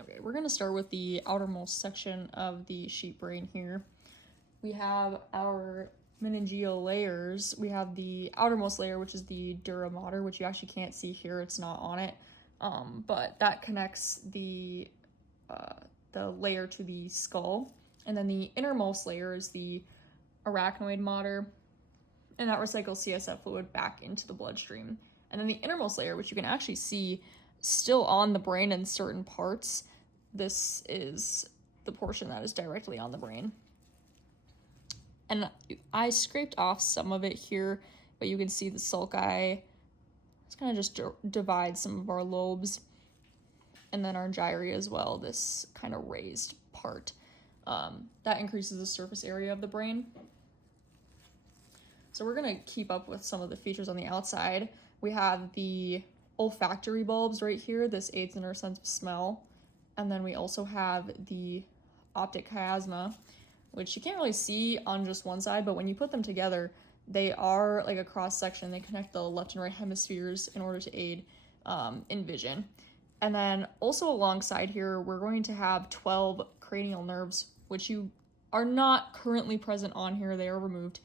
Okay, we're gonna start with the outermost section of the sheep brain here. We have our meningeal layers. We have the outermost layer, which is the dura mater, which you actually can't see here, it's not on it. But that connects the layer to the skull. And then the innermost layer is the arachnoid mater, and that recycles CSF fluid back into the bloodstream. And then the innermost layer, which you can actually see still on the brain in certain parts, this is the portion that is directly on the brain. And I scraped off some of it here, but you can see the sulci. It's kind of just divides some of our lobes. And then our gyri as well, this kind of raised part. That increases the surface area of the brain. So we're gonna keep up with some of the features on the outside. We have the olfactory bulbs right here. This aids in our sense of smell. And then we also have the optic chiasma, which you can't really see on just one side, but when you put them together, they are like a cross section. They connect the left and right hemispheres in order to aid in vision. And then also alongside here, we're going to have 12 cranial nerves, which you are not currently present on here. They are removed.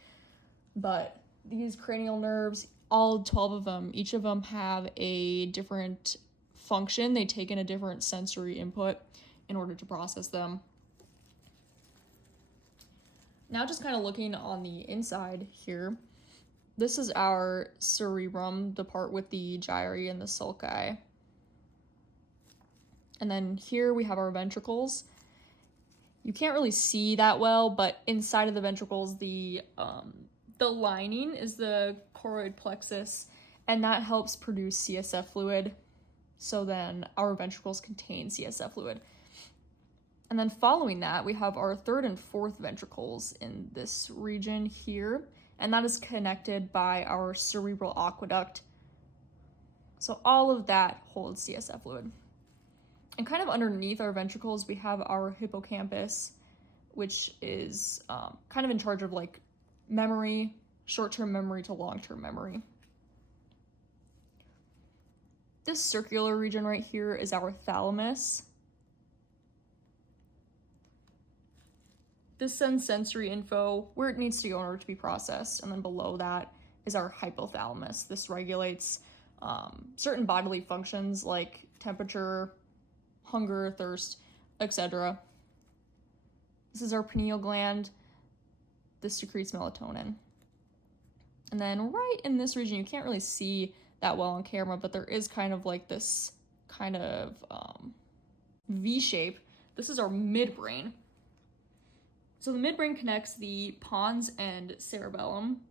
But these cranial nerves, all 12 of them, each of them have a different function. They take in a different sensory input in order to process them. Now just kind of looking on the inside here, this is our cerebrum, the part with the gyri and the sulci. And then here we have our ventricles. You can't really see that well, but inside of the ventricles, the lining is the choroid plexus, and that helps produce CSF fluid. So then our ventricles contain CSF fluid. And then following that, we have our third and fourth ventricles in this region here, and that is connected by our cerebral aqueduct. So all of that holds CSF fluid. And kind of underneath our ventricles, we have our hippocampus, which is kind of in charge of like memory, short-term memory to long-term memory. This circular region right here is our thalamus. This sends sensory info where it needs to go in order to be processed. And then below that is our hypothalamus. This regulates certain bodily functions like temperature, hunger, thirst, etc. This is our pineal gland. This secretes melatonin. And then right in this region, you can't really see that well on camera, but there is kind of like this kind of V shape. This is our midbrain. So the midbrain connects the pons and cerebellum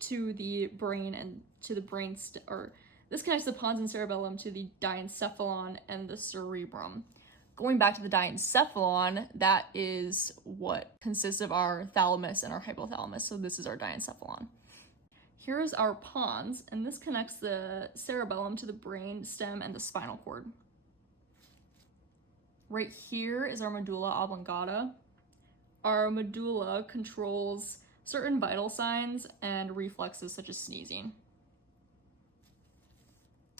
to the brain and to the brain, this connects the pons and cerebellum to the diencephalon and the cerebrum. Going back to the diencephalon, that is what consists of our thalamus and our hypothalamus. So this is our diencephalon. Here's our pons, and this connects the cerebellum to the brain stem and the spinal cord. Right here is our medulla oblongata. Our medulla controls certain vital signs and reflexes such as sneezing.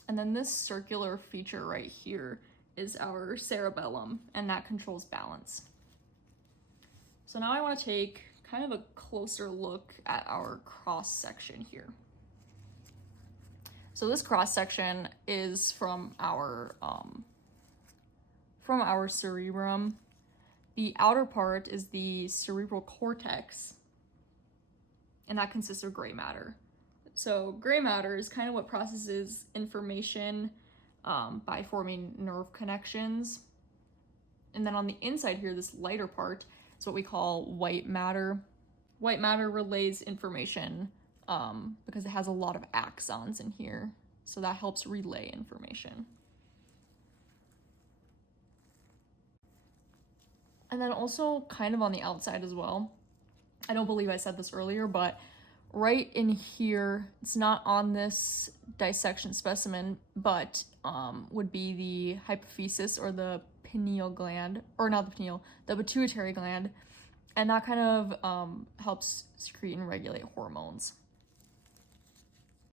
And then this circular feature right here is our cerebellum, and that controls balance. So now I want to take kind of a closer look at our cross section here. So this cross section is from our cerebrum. The outer part is the cerebral cortex, and that consists of gray matter. So gray matter is kind of what processes information by forming nerve connections. And then on the inside here, this lighter part is what we call white matter. White matter relays information because it has a lot of axons in here. So that helps relay information. And then also kind of on the outside as well, I don't believe I said this earlier, but right in here, it's not on this dissection specimen, but would be the hypophysis or the pineal gland, or not the pineal, the pituitary gland. And that kind of helps secrete and regulate hormones.